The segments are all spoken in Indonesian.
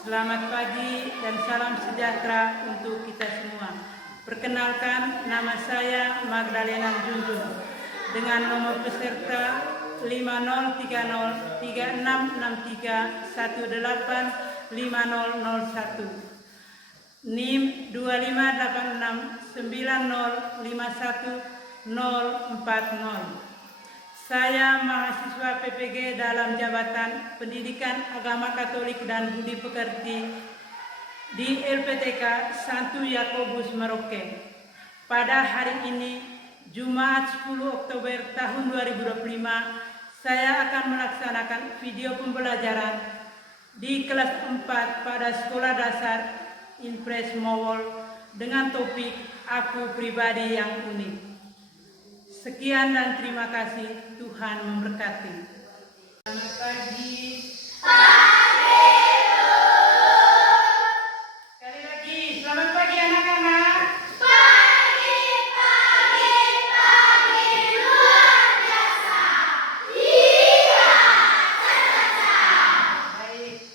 Selamat pagi dan salam sejahtera untuk kita semua. Perkenalkan, nama saya Magdalena Junjun dengan nomor peserta 50613663185001 NIM 2586905140. Saya mahasiswa PPG dalam Jabatan Pendidikan Agama Katolik dan Budi Pekerti di LPTK Santo Yakobus Merauke. Pada hari ini, Jumat 10 Oktober tahun 2025, saya akan melaksanakan video pembelajaran di kelas 4 pada Sekolah Dasar Impres Mowol dengan topik Aku Pribadi yang Unik. Sekian dan terima kasih. Tuhan memberkati. Selamat pagi. Sekali lagi, selamat pagi anak-anak. Pagi luar biasa. Iya, caca. Baik.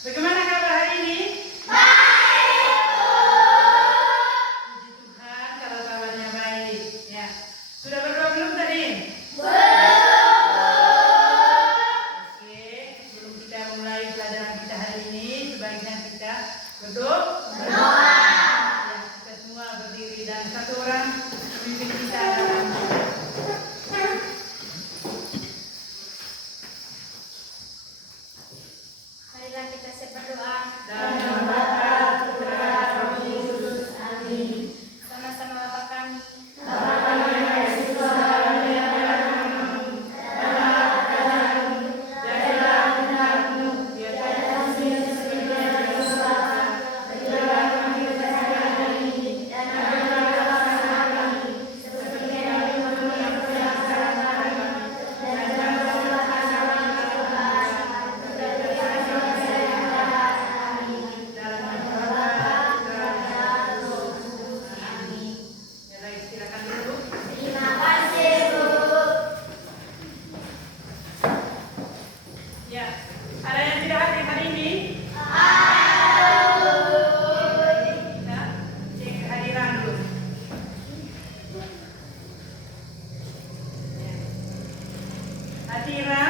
Bagaimana kabar hari ini? Baik, Bu. Puji Tuhan kalau kabarnya baik. Ya. Sudah berdoa belum tadi? Oke, sebelum kita mulai pelajaran kita hari ini, sebaiknya kita berdoa. Ya, kita semua berdiri dan satu orang memimpin kita dalam doa. Marilah kita berdoa. Dan dalam Bapa, Putra, Roh Kudus. Amin. Sama-sama Bapa kami. Ya, baik, silakan duduk. Terima kasih, Bu. Ya, ada yang tidak hadir hari ini? Kita cek kehadiran dulu. Ya. Atira,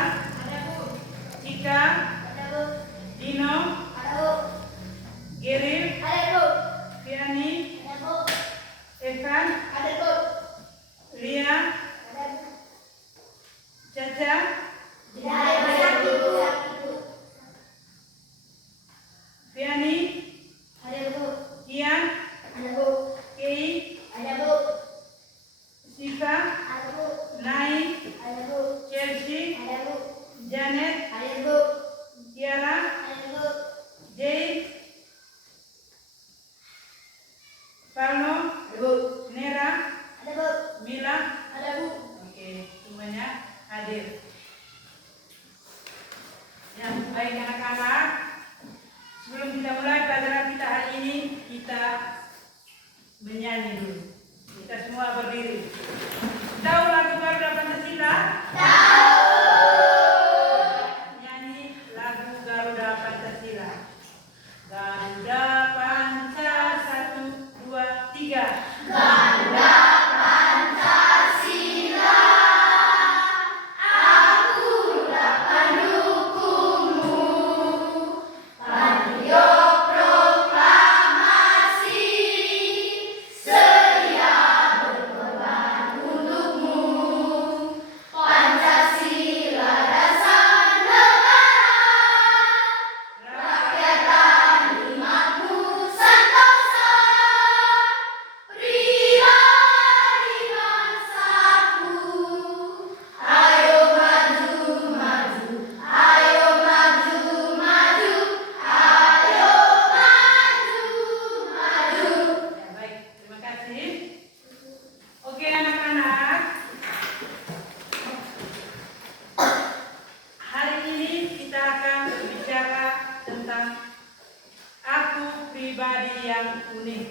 Ada, Bu. Cika, Ada, Bu. Dino, Ada, Bu. Geril, Ada, Bu. Fiani, Ada, Bu. Evan, Ada, Bu. Lia, Ada, Bu. Caca, Tidak ada banyak, Bu. Fiani, Ada, Bu. Kian, Ada, Bu. Kei, Ada, Bu. Siva, Ada, Bu. Nai, Ada, Bu. Chelsea, Ada, Bu. Janet, Ada, Bu. Tiara, Ada, Bu. Jay, Palno, Ada, Bu. Nera, Ada, Bu. Mila. Ada, Bu. Oke, semuanya hadir. Ya, baik anak-anak. Sebelum kita mulai pelajaran kita hari ini, kita menyanyi dulu. Kita semua berdiri. Tahu lagu Garuda Pancasila? Nyanyi lagu Garuda Pancasila. Garuda Panca 1, 2, 3. Garuda Pancasila, aku dapat mendukungmu. Radio proklamasi, sedia berkorban untukmu. Pancasila dasar negara, rakyat dan umatmu sentosa. Pribadi bangsaku, ayo maju, maju, ayo maju, maju, ayo maju, maju. Ya, baik, terima kasih. Oke anak-anak, hari ini kita akan berbicara tentang aku pribadi yang unik.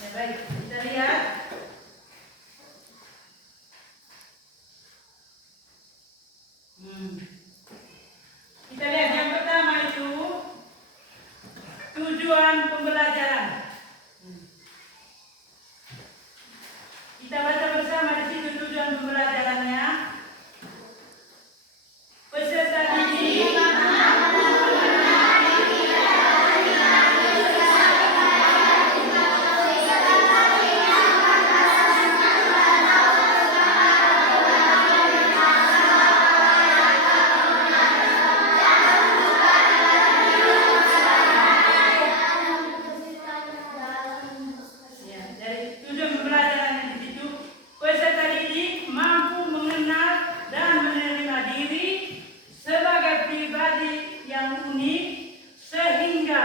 Ya, baik, kita lihat. Kita lihat yang pertama itu tujuan pembelajaran. Kita baca bersama di situ tujuan pembelajarannya. Peserta didik mampu mengenal dan menerima diri sebagai pribadi yang unik sehingga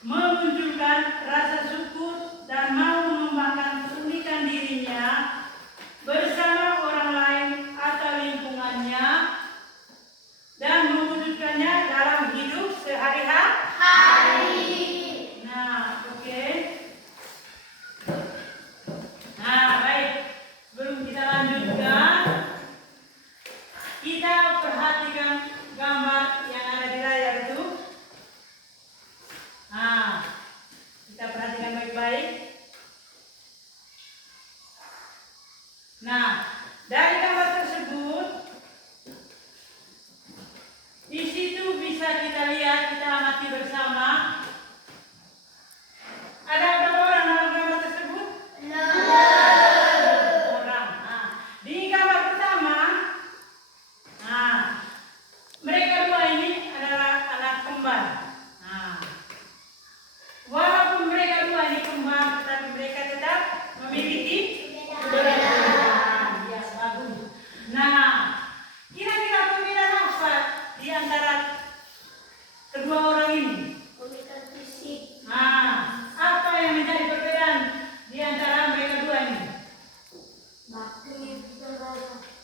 memunculkan rasa syukur dan mau mengembangkan keunikan dirinya bersama orang lain atau lingkungannya dan mewujudkannya dalam hidup sehari-hari. Nah, oke. Nah, baik. Sebelum kita lanjutkan, kita perhatikan gambar yang ada di layar itu. Nah, kita perhatikan baik-baik. Nah, dari gambar tersebut, di situ bisa kita lihat, kita amati bersama. Ada berapa orang dalam gambar tersebut? Orang. Nah, di gambar pertama, nah, mereka dua ini adalah anak kembar. Nah, walaupun mereka dua ini kembar, tetapi mereka tetap memiliki perbedaan. Ya, bagus. Nah, kira-kira perbedaan apa di antara kedua orang ini? Nah, apa yang menjadi perbedaan di antara mereka dua ini?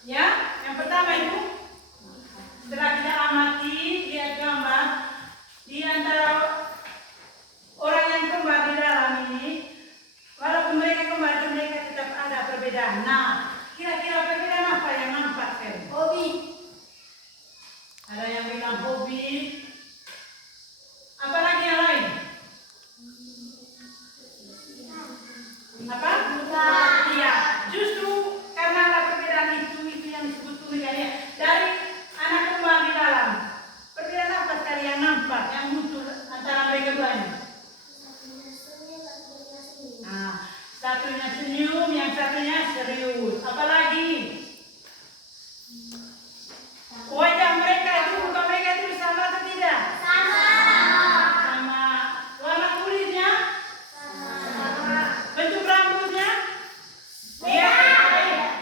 Ya, yang pertama itu setelah kita amati, lihat gambar di antara orang yang kembar di dalam ini, walaupun mereka kembar, mereka tetap ada perbedaan. Nah, kira-kira perbedaan apa yang nampak, Ken? Hobi. Ada yang bilang hobi. Apalagi yang lain? Apa? Iya, justru karena ada perbedaan itu yang disebut uniknya dari anak kembar di dalam. Perbedaan apa sekali yang nampak, yang muncul antara mereka dua ini? Nah, satunya senyum, yang satunya serius. Apalagi wajah mereka itu, muka mereka itu sama atau tidak? Sama. Warna kulitnya? Bentuk rambutnya? Iya.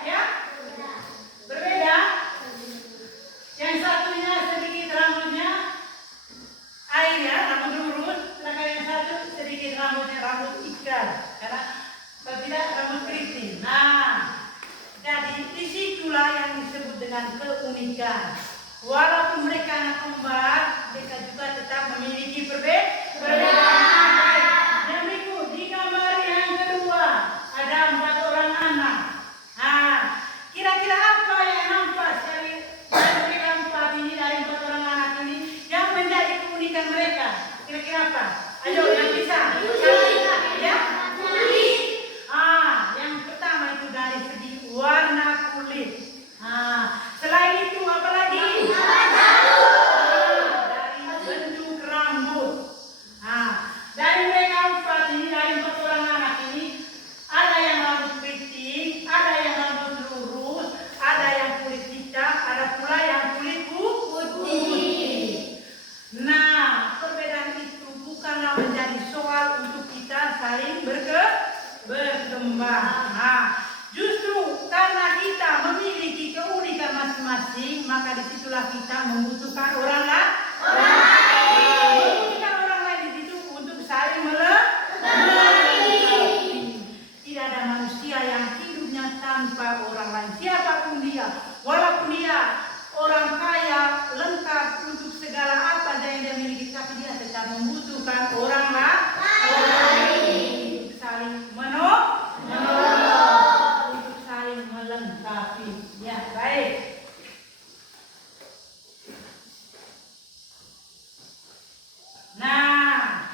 Ya? Berbeda? Yang satunya sedikit rambutnya air ya, rambut lurus, sedangkan yang satu sedikit rambutnya rambut ikan. Karena kalau tidak rambut keriting. Nah, jadi disitulah yang disebut dengan keunikan. Walaupun mereka anak kembar, mereka juga tetap memiliki perbedaan. Yang berikut di gambar yang kedua ada 4 orang anak. Nah, kira-kira apa yang nampak dari mereka 4 ini, dari 4 orang anak ini yang menjadi keunikan mereka? Kira-kira apa? Ayo yang bisa. Ya? Yang pertama itu dari segi warna kulit. Selain itu apa lagi? Dari bentuk rambut. Dari mereka 4 ini, dari 4 orang anak ini, ada yang rambut keriting, ada yang rambut lurus, ada yang kulit hitam, ada pula yang kulit putih. Nah, perbedaan itu bukanlah menjadi soal untuk kita saling berkembang. Justru karena kita memiliki keunikan masing-masing, maka disitulah kita membutuhkan orang lain. Membutuhkan orang lain di situ untuk saling melengkapi. Tidak ada manusia yang hidupnya tanpa orang lain. Siapapun dia, walaupun dia orang kaya, lengkap untuk segala apa yang dia miliki, tapi dia tetap membutuhkan orang lain. Untuk saling untuk saling melengkapi. Ya, baik. Nah,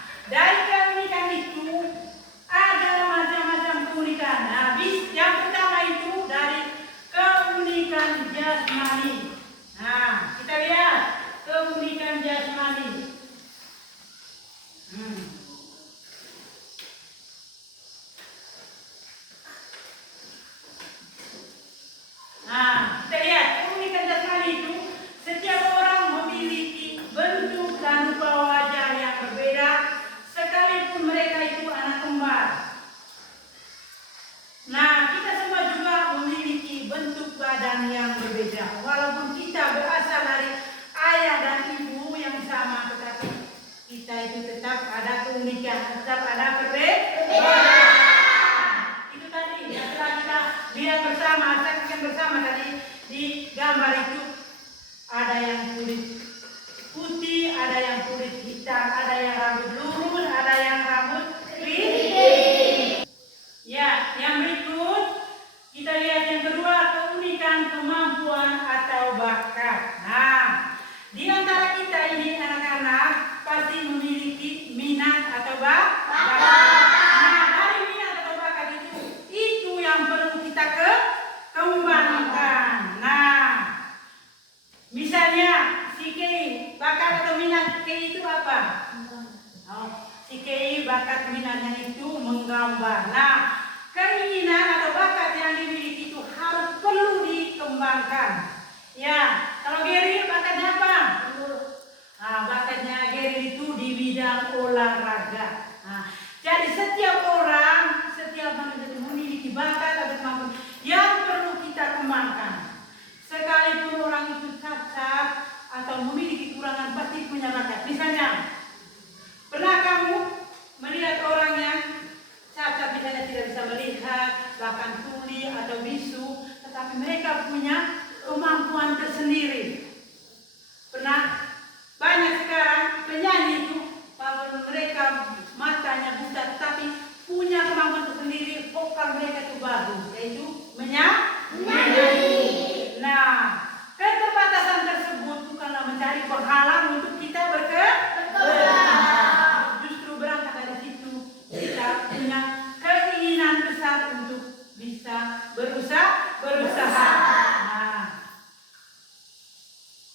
kita itu tetap ada keunikan, tetap ada perbedaan. Itu tadi yang telah kita lihat bersama, saksikan bersama tadi di gambar itu. Ada yang kulit putih, ada yang kulit hitam, ada yang rambut lurus, ada yang rambut keriting. Ya, yang berikut kita lihat yang kedua, keunikan, kemampuan atau bakat. Nah, di antara kita ini anak-anak pasti memiliki minat atau bakat. Nah, dari minat atau bakat itu yang perlu kita kembangkan. Nah, misalnya si Kei, bakat atau minat Kei itu apa? Si Kei bakat minatnya itu menggambar. Nah, keinginan atau bakat yang dimiliki itu harus perlu dikembangkan. Ya, kalau Geri bakatnya apa? Nah, bakatnya Geri itu di bidang olahraga. Nah, jadi setiap orang, setiap manusia memiliki bakat atau kemampuan yang perlu kita kembangkan. Sekalipun orang itu cacat atau memiliki kekurangan, pasti punya bakat. Misalnya, pernah kamu melihat orang yang cacat, misalnya tidak bisa melihat, bahkan tuli atau bisu, tetapi mereka punya kemampuan tersendiri. Pernah? Banyak sekarang penyanyi itu, walaupun mereka matanya buta, tetapi punya kemampuan tersendiri, vokal mereka itu bagus, yaitu menyanyi. Nah, keterbatasan tersebut bukanlah menjadi penghalang untuk kita berkembang. Justru berangkat dari situ kita punya keinginan besar untuk bisa berusaha. Nah,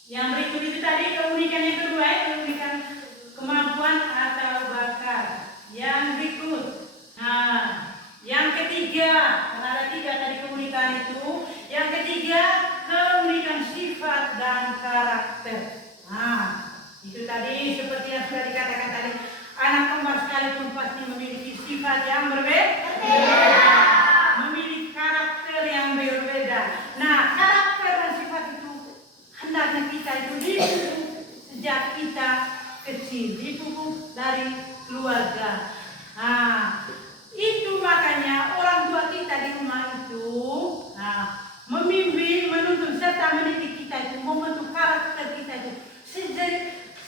yang berikut itu tadi keunikan yang kedua, keunikan kemampuan atau bakat. Yang berikut, nah, yang ketiga, karena ada tiga tadi keunikan itu. Yang ketiga, keunikan sifat dan karakter. Nah, itu tadi seperti yang sudah dikatakan tadi, anak kembar sekalipun pasti memiliki sifat yang berbeda, memiliki karakter yang berbeda. Nah, karakter dan sifat itu hendaknya kita itu dipupuk sejak kita kecil, dipupuk dari keluarga. Nah, itu makanya orang tua kita di rumah itu, nah, membimbing, menuntun serta mendidik kita itu, membentuk karakter kita itu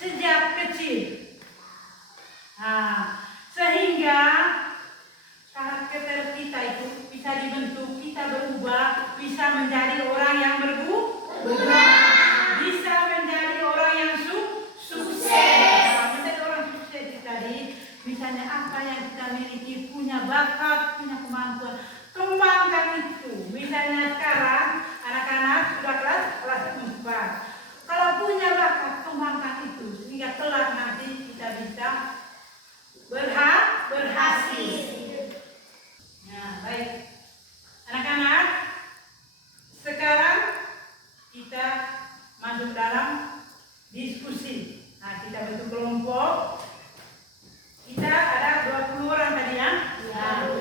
sejak kecil. Nah, sehingga karakter kita itu bisa dibentuk, kita berubah, bisa menjadi orang yang berguna, bisa menjadi orang yang sukses. Nah, menjadi orang sukses itu tadi, misalnya apa yang kita miliki, punya bakat, punya kemampuan, kembangkan itu. Misalnya sekarang anak-anak sudah kelas 4. Kalau punya bakat, kembangkan itu sehingga kelak nanti kita bisa berhasil. Nah, baik. Anak-anak, sekarang kita masuk dalam diskusi. Nah, kita bentuk kelompok. Kita ada 20 orang tadi ya. Nah,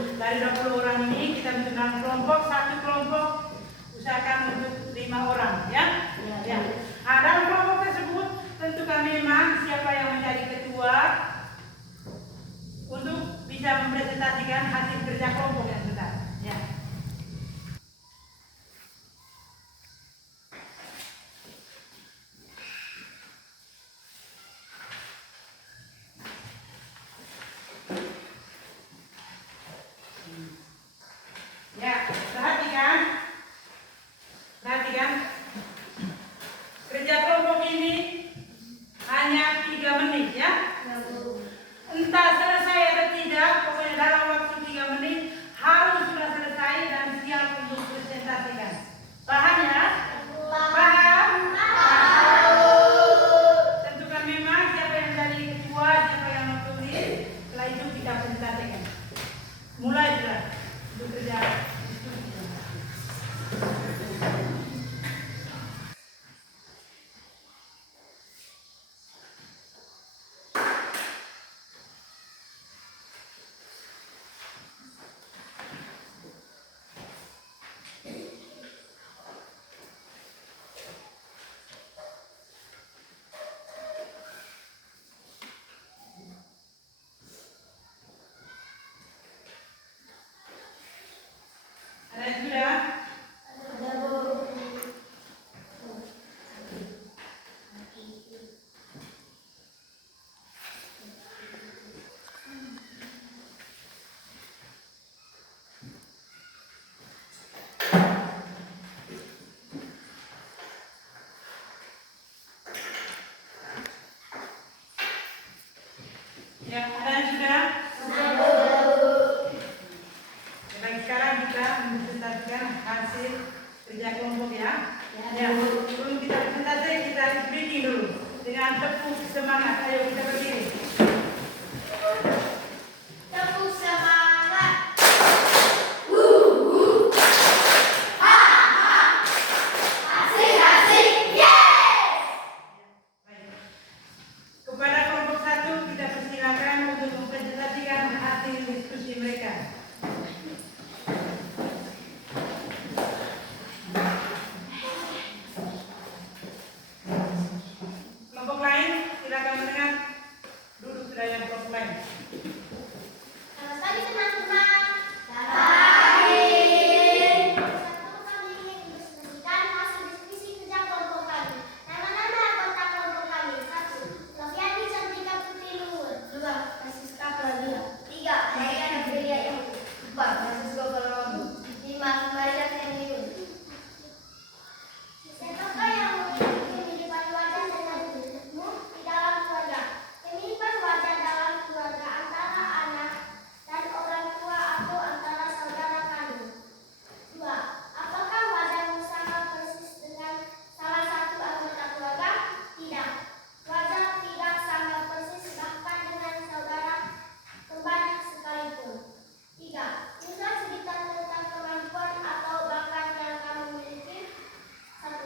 Ya, ada yang sudah? Baik, sekarang kita mempresentasikan hasil kerja kelompok ya. Ya, sebelum kita presentasi, kita briefing dulu dengan tepuk semangat. Ayo kita berdiri. Tepuk semangat. Asik, yes. Baik. Kepada kelompok 1 kita persilakan untuk mempresentasikan hasil diskusi mereka. Kelompok lain silakan mendengar. Duduk sudah yang kelompok lain. Selamat pagi teman-teman. Selamat pagi. Satu kami ingin mempresentasikan hasil diskusi kerja kelompok kami. Nama-nama anggota kelompok kami: 1. Loviani Cantika Putri Luhur. 2. Francisca Pradila. 3. Mariana Belia Yang. 4. Francisco Palomo. 5. Maria Fenirun. Siapakah yang memiliki kemiripan wajah dengan dirimu di dalam keluarga? Kemiripan wajah dalam keluarga antara anak dan orang tua atau antara saudara kandung. 2. Apakah wajahmu sama persis dengan salah satu anggota keluarga? Tidak. Wajah tidak sama persis bahkan dengan saudara kembar sekalipun. 3. Minta cerita tentang kemampuan atau bakat yang kamu miliki. 1.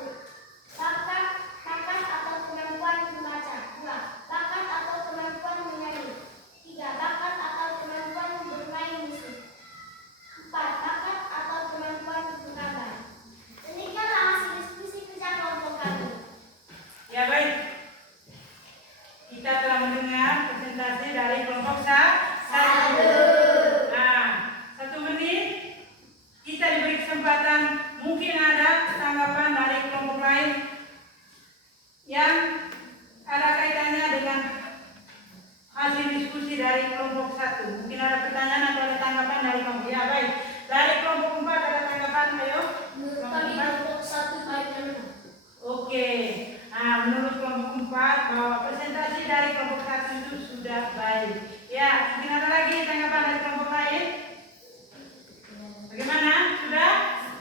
Bakat atau kemampuan membaca. 2. Bakat atau kemampuan menyanyi. 3. Bakat atau kemampuan bermain musik. 4. Bakat atau kemampuan menggambar. Demikianlah hasil diskusi kerja kelompok kami. Ya baik. Kita telah mendengar presentasi dari kelompok 1. Nah, 1 menit kita diberi kesempatan, mungkin ada tanggapan dari kelompok lain yang ada kaitannya dengan hasil diskusi dari kelompok 1. Mungkin ada pertanyaan atau ada tanggapan dari kelompok. Ya baik. Dari kelompok 4 ada tanggapan, ayo. Menurut Kelompok kami 4. kelompok 1 baik dan benar. Oke. Nah, menurut kelompok 4 bahwa presentasi dari kelompok 1 itu sudah baik. Ya, mungkin ada lagi tanggapan dari kelompok lain? Bagaimana? Sudah?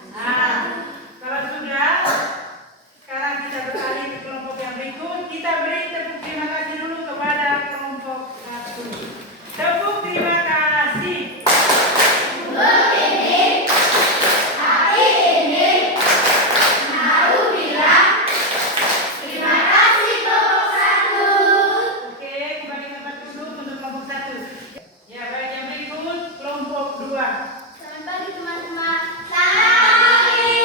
Nah, kalau sudah, sekarang kita beralih ke kelompok yang berikut. Kita beri tepuk terima kasih dulu kepada kelompok 1. Tepuk terima kasih. Hari ini mau bilang terima kasih kelompok 1. Oke, kembali ke tempat duduk untuk kelompok 1. Ya, baik, yang berikut kelompok 2. Selamat pagi teman-teman. Selamat pagi.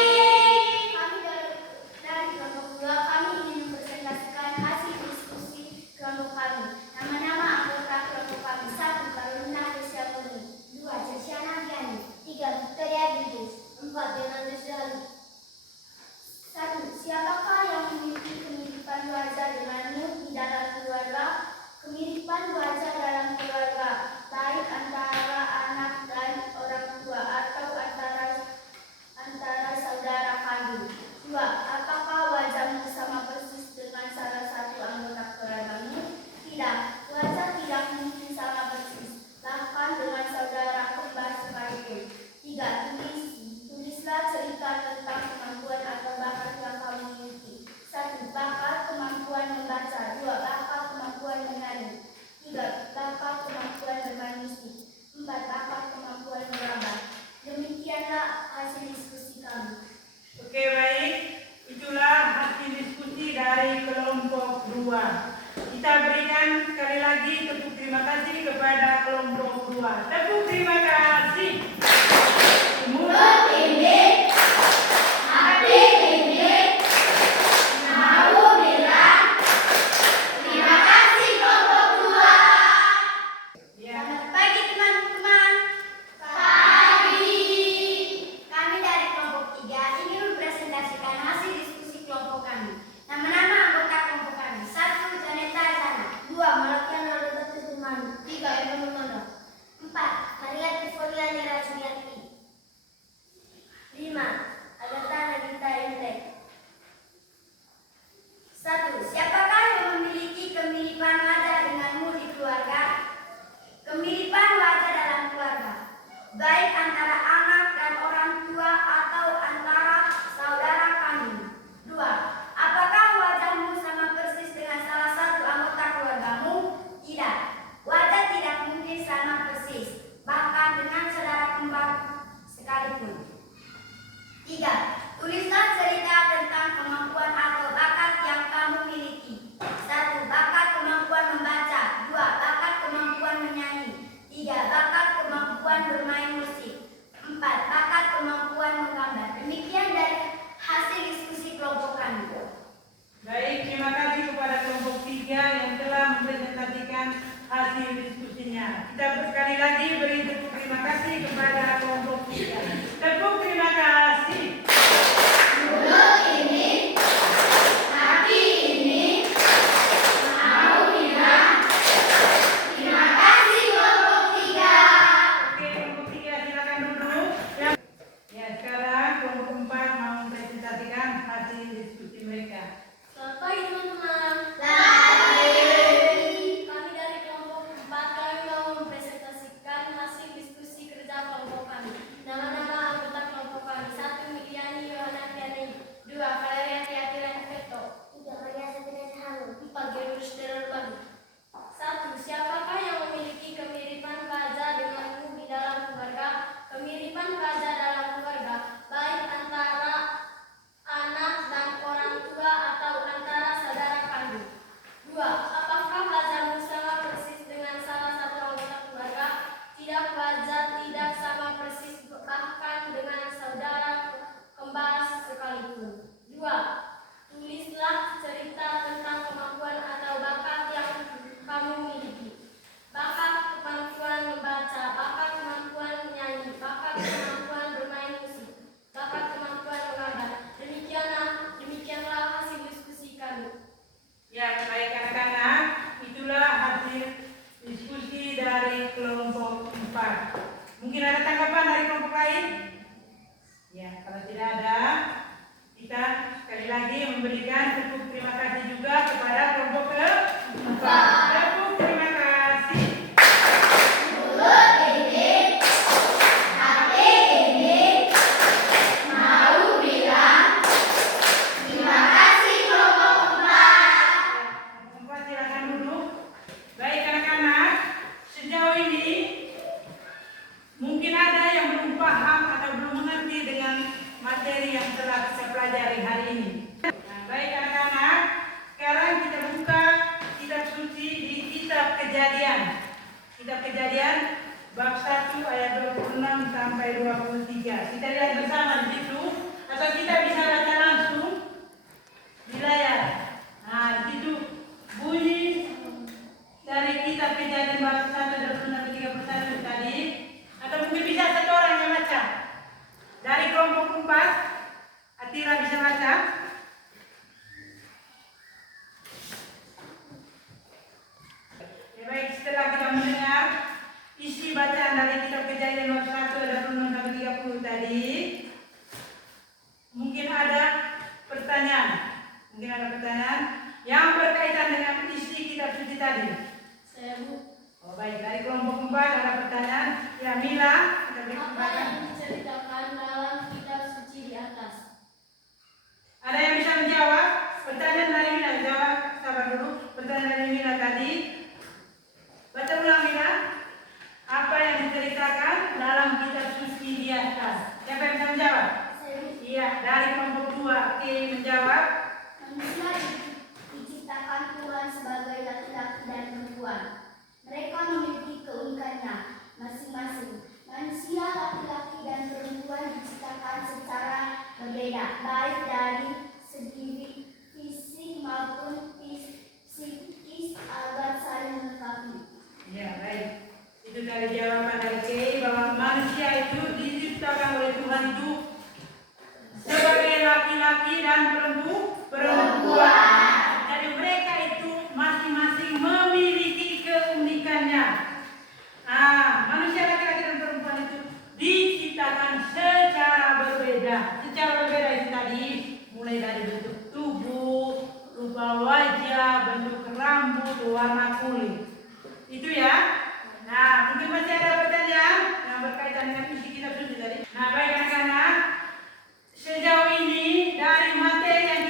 Kami dari kelompok 2 kami ingin mempresentasikan hasil diskusi kelompok kami. Nama-nama anggota kelompok kami: 1. Carolina Kesia Murni. 2. Ceciana Giani. 3. Victoria Bidis. 4. Yolanda Zali. 1. Siapakah yang memiliki kemiripan wajah denganmu di dalam keluarga? Kemiripan wajah dalam keluarga, baik antara anak dan orang tua atau antara saudara kandung. 2. Apakah wajahmu sama persis dengan salah satu anggota keluargamu? Tidak. Wajah tidak mungkin sama persis, bahkan dengan saudara kembar sekalipun. 3. Tulislah cerita tentang kemampuan atau bakat yang kamu miliki. 1. Bakat kemampuan membaca. 2. Bakat kemampuan menyanyi. 3. Bakat kemampuan bermain musik. 4. Bakat kemampuan menggambar. Demikianlah hasil diskusi kami. Oke, baik. Itulah hasil diskusi dari kelompok 2. Kita berikan sekali lagi tepuk terima kasih kepada kelompok 2. Tepuk terima kasih. Mau bilang terima kasih kelompok 2. Ya. Selamat pagi teman-teman. Pagi. Kami dari kelompok 3 ingin mempresentasikan hasil diskusi kelompok kami. Nama-nama anggota kelompok kami: 1. Janeta Zana. 2. Malakian Lalu Tutuman. 3. Eva Nunono. 4. Maria Trifolia Nera Juliati. 5. Agatha Nagita Indek. 1. Siapakah yang memiliki kemiripan wajah denganmu di keluarga? sama persis, bahkan dengan saudara kembar sekalipun. 3. Tulislah cerita tentang kemampuan atau bakat yang kamu miliki. 1. Bakat kemampuan membaca. 2. Bakat kemampuan menyanyi. 3. Bakat kemampuan bermain musik. 4. Bakat kemampuan menggambar. Demikian dari hasil diskusi kelompok kami. Baik, terima kasih kepada kelompok 3 yang telah mempresentasikan hasil diskusinya. Kita sekali lagi beri tepuk terima kasih kepada kelompok 3. Tepuk terima kasih. Dulu ini, tapi ini, mau bilang, terima kasih kelompok 3. Oke, kelompok 3 silakan duduk. Ya, sekarang kelompok 4 mau mempresentasikan hasil diskusi mereka. Selamat pagi teman-teman. Kami dari kelompok 4 kami mau mempresentasikan hasil diskusi kerja kelompok kami. Nama-nama anggota kelompok kami: 1. Miliani Yohana Tiani. 2. Valeria Tiatira Infeto. 3. Maria Sabina Halu. 4. Gerus Darul Baru. 1. Siapakah yang memiliki kemiripan wajah denganmu di dalam keluarga? Kemiripan wajah dalam keluarga, baik antara anak dan orang tua atau antara saudara kandung. 2. Apakah wajahmu sama persis dengan salah satu anggota keluarga? Tidak, wajah tidak sama persis, bahkan dengan saudara kembar sekalipun. 2. Tulislah cerita tentang kemampuan atau bakat yang kamu miliki. Bakat kemampuan membaca, bakat kemampuan menyanyi, bakat kemampuan bermain musik, bakat kemampuan menggambar. Demikianlah hasil diskusi kami. Ya, baik anak-anak, itulah hasil diskusi dari kelompok 4. Mungkin ada tanggapan dari kelompok lain? Ya, kalau tidak ada, kita sekali lagi memberikan tepuk terima kasih juga kepada kelompok keempat. Tepuk terima kasih. Mulut ini, hati ini, mau bilang, terima kasih kelompok 4. Kelompok 4 silakan duduk. Baik anak-anak, sejauh ini mungkin ada yang belum paham atau belum mengerti dengan materi yang telah kita pelajari hari ini. Nah, baik anak-anak, sekarang kita buka kitab suci di kitab Kejadian. Kitab Kejadian bab 1 ayat 26 sampai 23. Kita lihat bersama di situ atau kita bisa baca langsung di layar. Nah, di situ bunyi dari kitab Kejadian bab 1 ayat 26 sampai 31 tadi. Atau mungkin bisa satu orang yang baca. Dari kelompok 4, Atira bisa baca. Ya baik, setelah kita mendengar isi bacaan dari kitab Kejadian bab 1 ayat 26 sampai 30 tadi, mungkin ada pertanyaan. Yang berkaitan dengan isi kitab suci tadi. Saya Bu. Oh baik, dari kelompok 4 ada pertanyaan. Ya Mila, kita beri Apa kesempatan. yang diceritakan dalam kitab suci di atas? Ada yang bisa menjawab? Pertanyaan dari Mila, jawab. Sabar dulu. Pertanyaan dari Mila tadi. Baca ulang Mila. Apa yang diceritakan dalam kitab suci di atas? Siapa yang bisa menjawab? Saya Bu. Iya, dari kelompok 2. Oke, menjawab. Manusia diciptakan Tuhan sebagai laki-laki dan perempuan. Mereka memiliki keunikannya masing-masing. Manusia laki-laki dan perempuan diciptakan secara berbeda, baik dari segi fisik maupun psikis agar saling melengkapi. Ya, baik. Itu dari jawaban dari Kay bahwa manusia itu diciptakan oleh Tuhan itu sebagai laki-laki dan perempuan. Jadi mereka itu masing-masing memiliki keunikannya. Nah, manusia laki-laki dan perempuan itu diciptakan secara berbeda. Secara berbeda itu tadi mulai dari bentuk tubuh, rupa wajah, bentuk rambut, warna kulit. Itu ya. Nah, mungkin masih ada pertanyaan yang berkaitan dengan isi kitab suci tadi. Nah, baik anak-anak, sejauh ini dari materi yang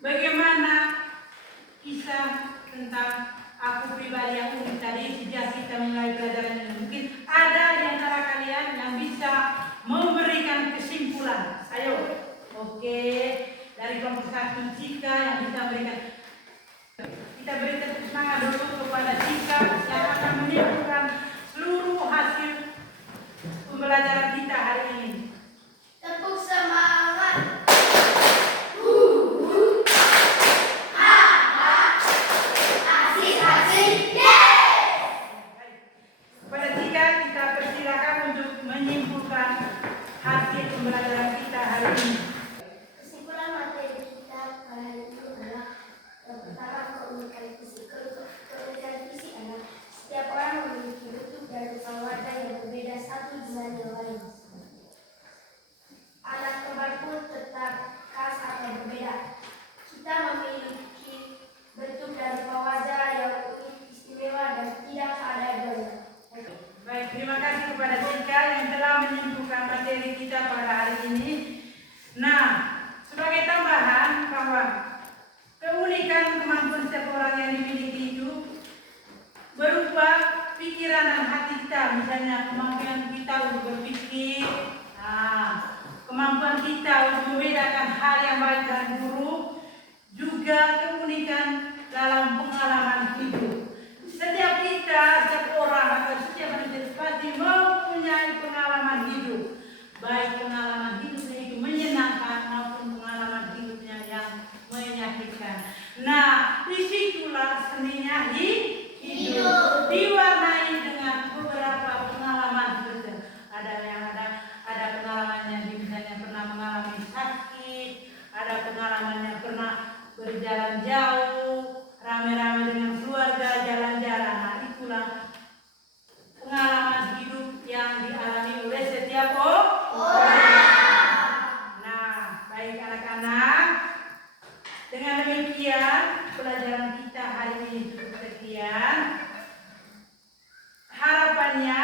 bagaimana kisah tentang aku pribadi yang unik tadi sejak kita mulai pelajaran ini. Mungkin ada di antara kalian yang bisa memberikan kesimpulan. Ayo, oke, dari kelompok 1 Cika yang bisa memberikan. Kita beri tepuk semangat dulu kepada Cika yang akan menyimpulkan seluruh hasil pembelajaran kita hari ini. Tepuk semangat. Kepada Cika kita persilakan untuk menyimpulkan hasil pembelajaran kita hari ini. Kesimpulan materi kita pada hari ini adalah yang pertama, keunikan fisik. Keunikan fisik adalah setiap orang memiliki bentuk dan rupa wajah yang berbeda satu dengan yang lain. Anak kembar pun tetap khas atau berbeda. Kita memiliki bentuk dan rupa wajah yang unik, istimewa, dan tidak ada duanya. Baik, terima kasih kepada Cika yang telah menyimpulkan materi kita pada hari ini. Nah, sebagai tambahan bahwa keunikan kemampuan setiap orang yang dimiliki itu berupa pikiran dan hati kita. Misalnya kemampuan kita untuk berpikir, kemampuan kita untuk membedakan hal yang baik dan buruk, juga keunikan dalam pengalaman hidup. Setiap kita, setiap orang atau setiap manusia pasti mempunyai pengalaman hidup, baik pengalaman hidupnya itu menyenangkan maupun pengalaman hidupnya yang menyakitkan. Nah, disitulah seninya hidup diwarnai dengan beberapa pengalaman berbeda. Ada pengalamannya misalnya pernah mengalami sakit, ada pengalamannya pernah berjalan jauh, rame-rame dengan keluarga, jalan-jalan. Nah, itulah pengalaman hidup yang dialami oleh setiap orang. Nah, baik anak-anak, dengan demikian pelajaran kita hari ini cukup sekian. Harapannya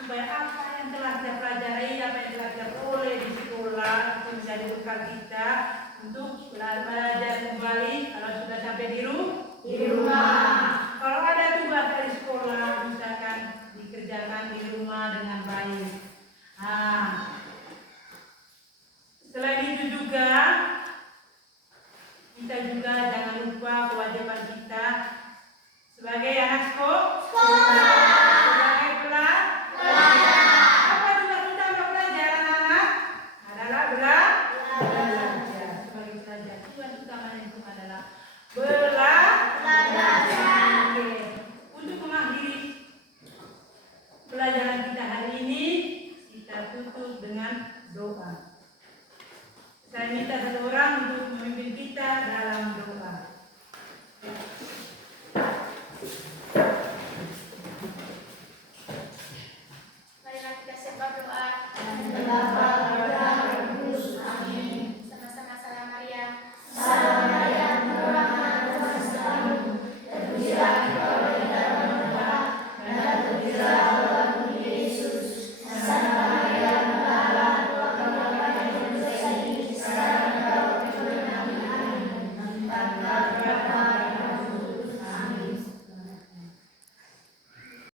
supaya apa yang telah kita pelajari, apa yang telah kita peroleh di sekolah itu menjadi bekal kita untuk belajar kembali.